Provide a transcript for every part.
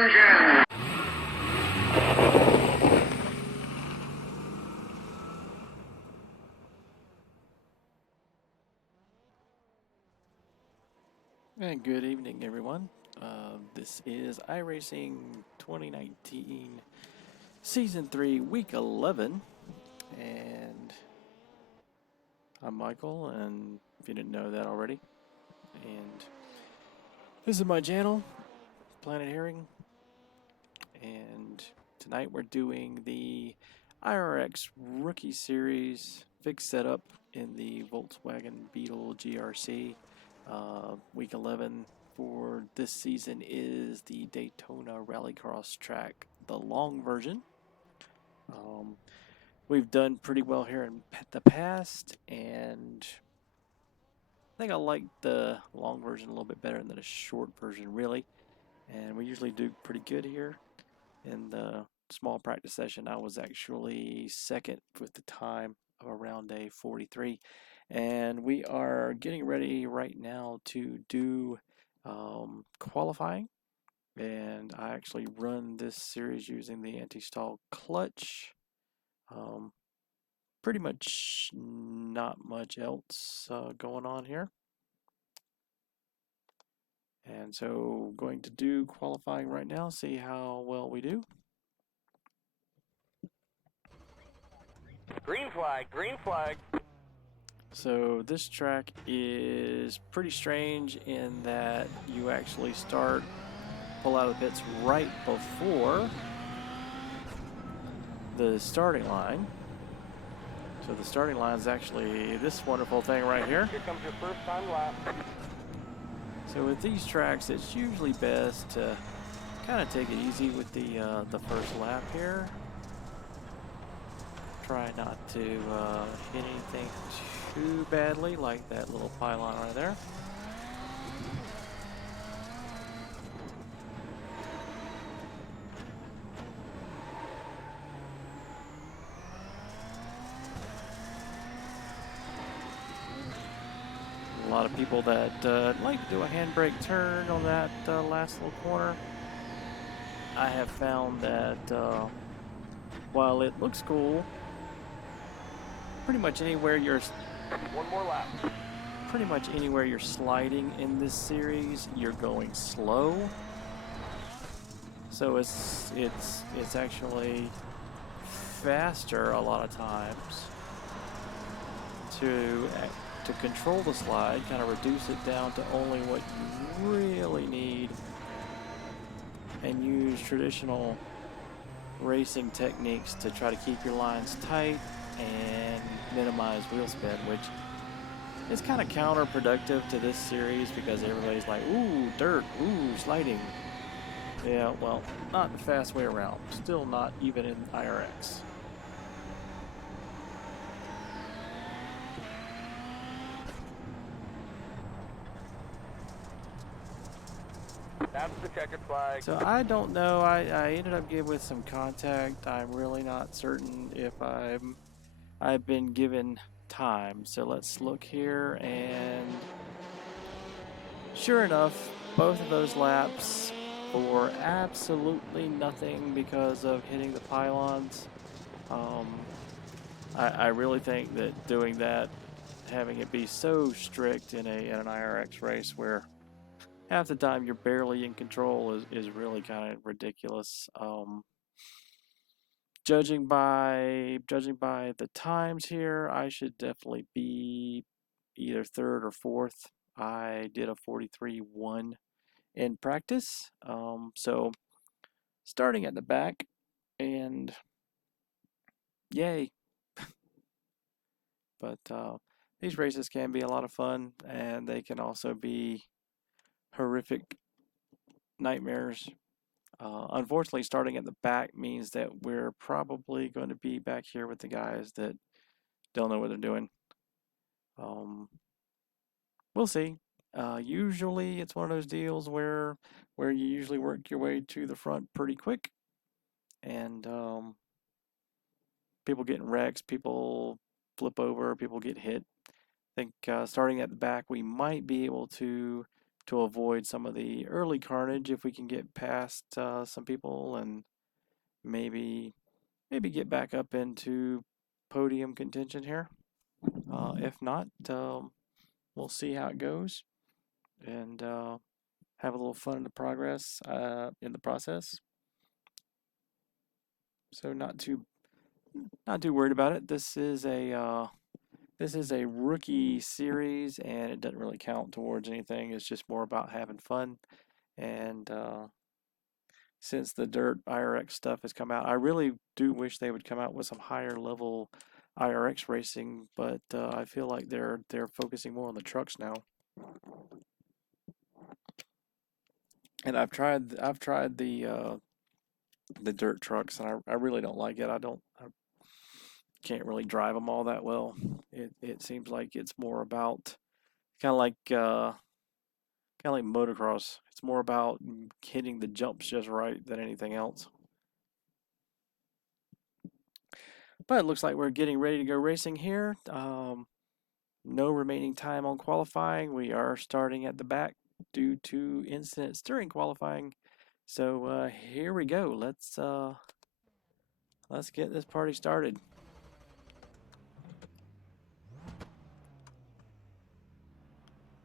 engine. And good evening, everyone. This is iRacing 2019 Season 3, Week 11. And I'm Michael, and if you didn't know that already. And this is my channel, Planetherring. And tonight we're doing the IRX Rookie Series fixed setup in the Volkswagen Beetle GRC. Week 11 for this season is the Daytona Rallycross track, the long version. We've done pretty well here in the past, and I think I like the long version a little bit better than the short version, really. And we usually do pretty good here. In the small practice session, I was actually second with the time of around a 43. And we are getting ready right now to do qualifying. And I actually run this series using the anti-stall clutch. Pretty much not much else going on here. And so going to do qualifying right now, see how well we do. Green flag, green flag. So this track is pretty strange in that you actually pull out of the pits right before the starting line. So the starting line is actually this wonderful thing right here. Here comes your first time lap. So with these tracks, it's usually best to kind of take it easy with the first lap here. Try not to hit anything too badly, like that little pylon right there. A lot of people that like to do a handbrake turn on that last little corner. I have found that while it looks cool, pretty much anywhere you're sliding in this series, you're going slow. So it's actually faster a lot of times to control the slide, kind of reduce it down to only what you really need, and use traditional racing techniques to try to keep your lines tight and minimize wheel spin, which is kind of counterproductive to this series because everybody's like, ooh, dirt, ooh, sliding. Yeah, well, not the fast way around. Still not even in IRX. That's the checkered flag. So I don't know. I ended up getting with some contact. I'm really not certain if I've been given time. So let's look here, and sure enough, both of those laps for absolutely nothing because of hitting the pylons. I really think that doing that, having it be so strict in an IRX race where half the time you're barely in control is really kind of ridiculous. Judging by the times here, I should definitely be either third or fourth. I did a 43.1 in practice. So starting at the back, and yay. But these races can be a lot of fun, and they can also be horrific nightmares. Unfortunately, starting at the back means that we're probably going to be back here with the guys that don't know what they're doing. We'll see. Usually, it's one of those deals where you usually work your way to the front pretty quick, and people get in wrecks, people flip over, people get hit. I think starting at the back, we might be able to to avoid some of the early carnage if we can get past some people and maybe get back up into podium contention here. If not, we'll see how it goes and have a little fun in the process. So not too worried about it. This is a rookie series, and it doesn't really count towards anything. It's just more about having fun. And since the dirt IRX stuff has come out, I really do wish they would come out with some higher level IRX racing, but I feel like they're focusing more on the trucks now. And I've tried the dirt trucks, and I really don't like it. I can't really drive them all that well. It seems like it's more about kind of like motocross. It's more about hitting the jumps just right than anything else. But it looks like we're getting ready to go racing here. No remaining time on qualifying. We are starting at the back due to incidents during qualifying. So here we go. Let's get this party started.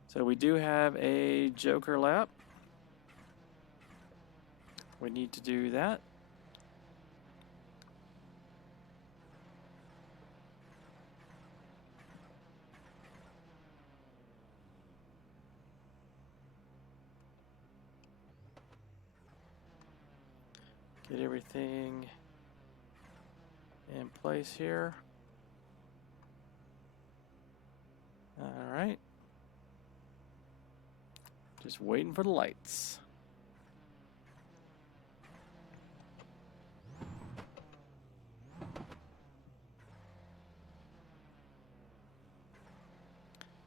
So we do have a Joker lap. We need to do that. Get everything in place here. All right. Just waiting for the lights.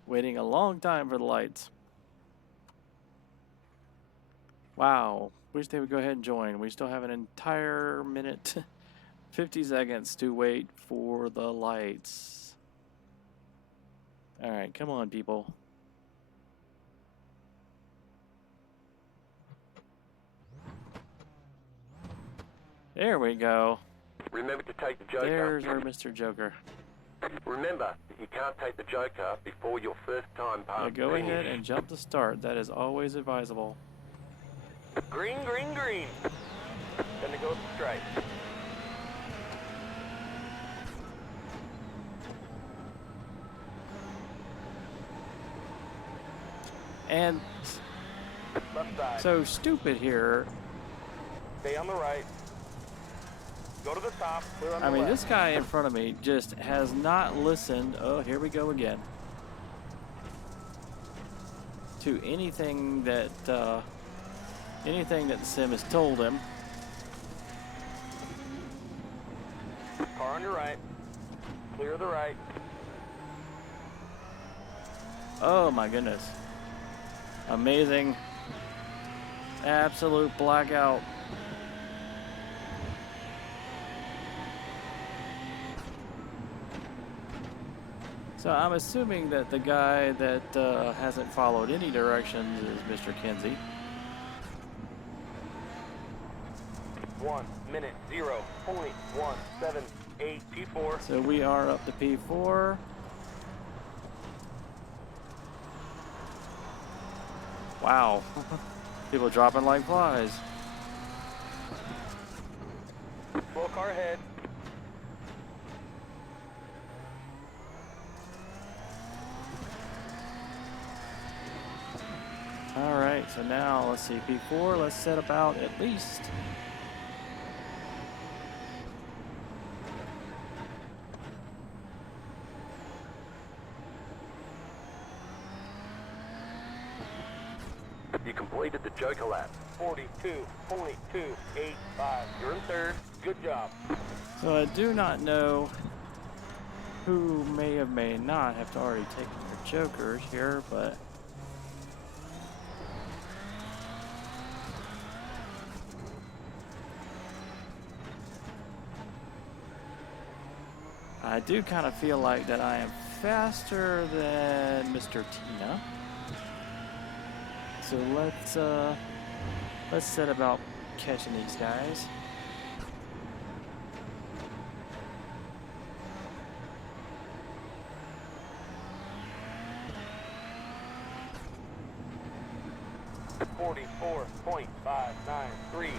Waiting a long time for the lights. Wow. Wish they would go ahead and join. We still have an entire minute, 50 seconds to wait for the lights. All right, come on, people. There we go. Remember to take the Joker. There's our Mr. Joker. Remember, you can't take the Joker before your first time past. Yeah, go ahead and jump to start. That is always advisable. Green, green, green. Then to go with the stripe. And Left side. so stupid here. Stay on the right. Go to the top. Clear on the I mean, left. this guy in front of me just has not listened. Oh, here we go again. To anything that the sim has told him. Car on your right. Clear the right. Oh my goodness. Amazing. Absolute blackout. So I'm assuming that the guy that hasn't followed any directions is Mr. Kinsey. 1 minute 0.178 P4. So we are up to P4. Wow. People dropping like flies. Slow car ahead. All right, so now let's see, P4, let's set about at least. You completed the Joker lap. 42.285. You're in third. Good job. So I do not know who may not have already taken their jokers here, but I do kind of feel like that I am faster than Mr. Tina. So let's set about catching these guys. .593.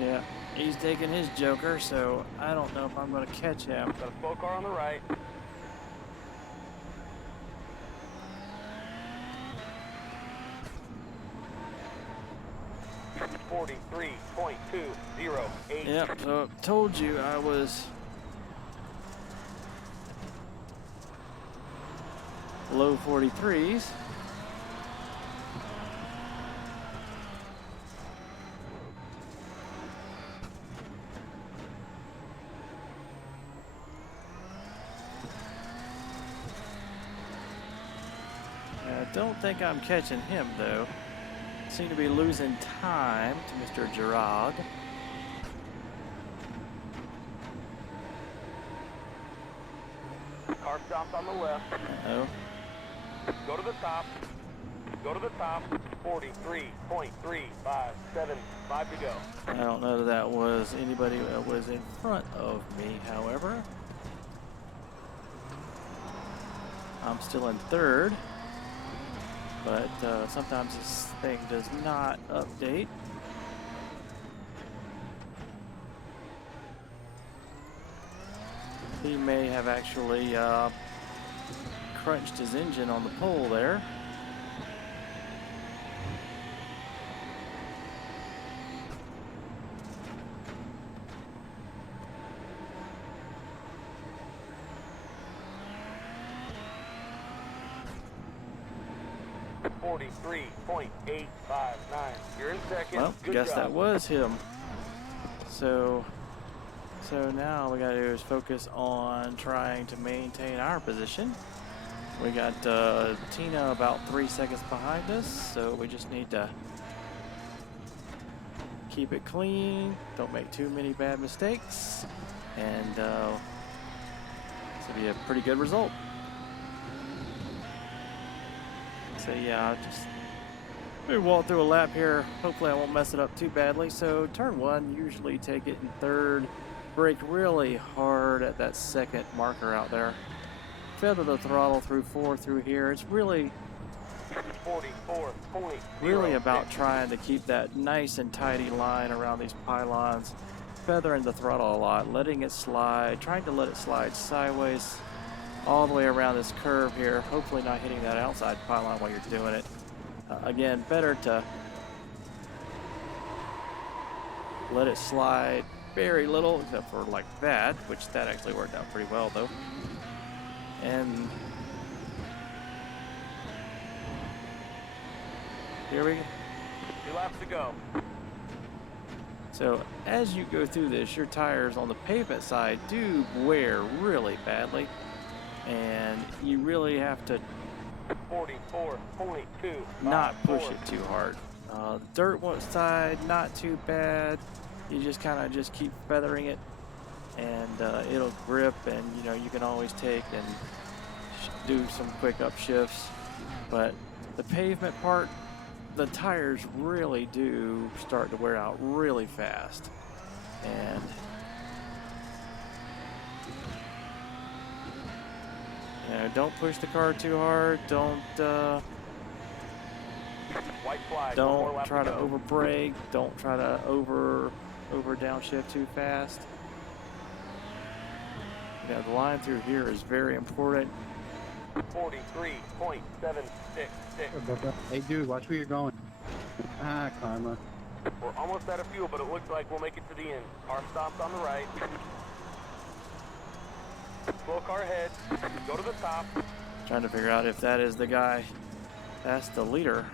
Yeah, he's taking his joker, so I don't know if I'm going to catch him. Got a slow car on the right. .43.208. Yep, so I told you I was low 43s. I don't think I'm catching him though. Seem to be losing time to Mr. Gerard. Car stops on the left. Uh-oh. Go to the top. Go to the top. 43.3575 to go. I don't know that that was anybody that was in front of me, however. I'm still in third, but sometimes this thing does not update. He may have actually crunched his engine on the pole there. .859. You're in second. Well, Good guess job. that was him. So now we got to do is focus on trying to maintain our position. We got Tina about 3 seconds behind us, so we just need to keep it clean, don't make too many bad mistakes, and this will be a pretty good result. So yeah, I'll just maybe walk through a lap here. Hopefully I won't mess it up too badly. So turn one, usually take it in third. Brake really hard at that second marker out there. Feather the throttle through four through here. It's really about trying to keep that nice and tidy line around these pylons. Feathering the throttle a lot, letting it slide, trying to let it slide sideways all the way around this curve here. Hopefully not hitting that outside pylon while you're doing it. Again, better to let it slide very little, except for like that, which that actually worked out pretty well though. And here we go. 2 laps to go. So as you go through this, your tires on the pavement side do wear really badly, and you really have to 44.2. not push it too hard. The dirt side, not too bad. You just kind of just keep feathering it, and it'll grip, and you know you can always take and do some quick upshifts. But the pavement part, the tires really do start to wear out really fast, and you know, don't push the car too hard. Don't White flag. don't try to over brake. Don't try to over downshift too fast. Yeah, the line through here is very important. 43.766. Hey dude, watch where you're going. Ah, karma. We're almost out of fuel, but it looks like we'll make it to the end. Car stops on the right. Slow car ahead. Go to the top. Trying to figure out if that is the guy. That's the leader.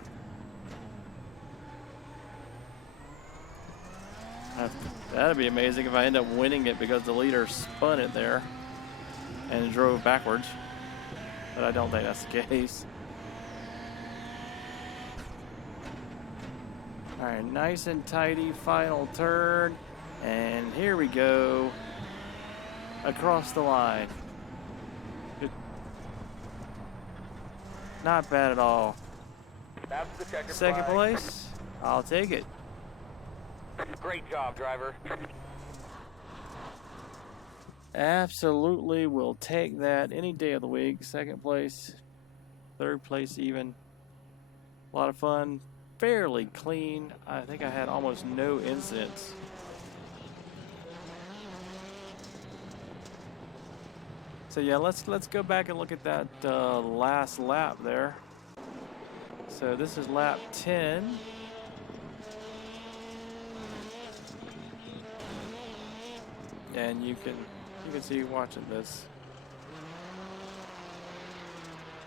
That'd be amazing if I end up winning it because the leader spun it there and drove backwards. But I don't think that's the case. All right, nice and tidy final turn. And here we go. Across the line. Good. Not bad at all. That's the checkered Second flag. place, I'll take it. Great job, driver. Absolutely will take that any day of the week. Second place, third place even. A lot of fun, fairly clean. I think I had almost no incidents. So yeah, let's go back and look at that last lap there. So this is lap 10. And you can see watching this.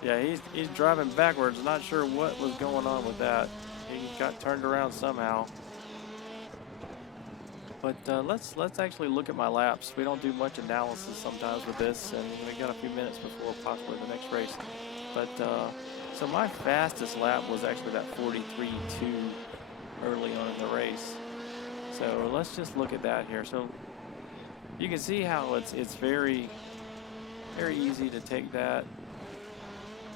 Yeah, he's driving backwards. Not sure what was going on with that. He got turned around somehow. But let's actually look at my laps. We don't do much analysis sometimes with this, and we got a few minutes before possibly the next race. But so my fastest lap was actually that 43.2 early on in the race. So let's just look at that here. So you can see how it's very easy to take that.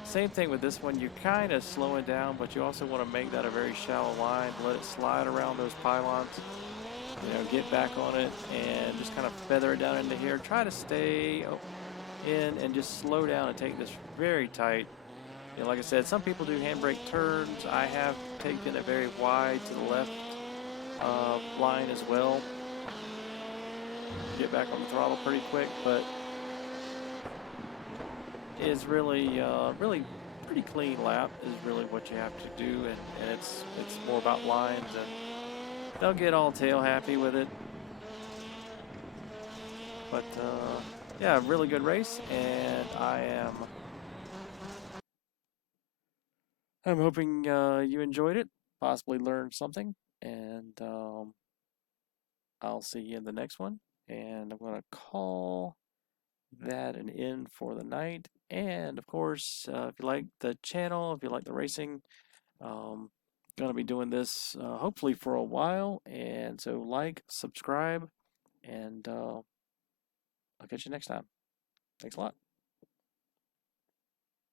Same thing with this one. You're kind of slowing down, but you also want to make that a very shallow line. Let it slide around those pylons. You know, get back on it and just kind of feather it down into here. Try to stay in and just slow down and take this very tight. You know, like I said, some people do handbrake turns. I have taken it very wide to the left line as well. Get back on the throttle pretty quick, but it's really pretty clean lap is really what you have to do, and it's more about lines, and they'll get all tail happy with it. But yeah, really good race, and I'm hoping you enjoyed it, possibly learned something, and I'll see you in the next one. And I'm going to call that an end for the night. And of course, if you like the channel, if you like the racing, going to be doing this hopefully for a while. And so like, subscribe, and I'll catch you next time. Thanks a lot.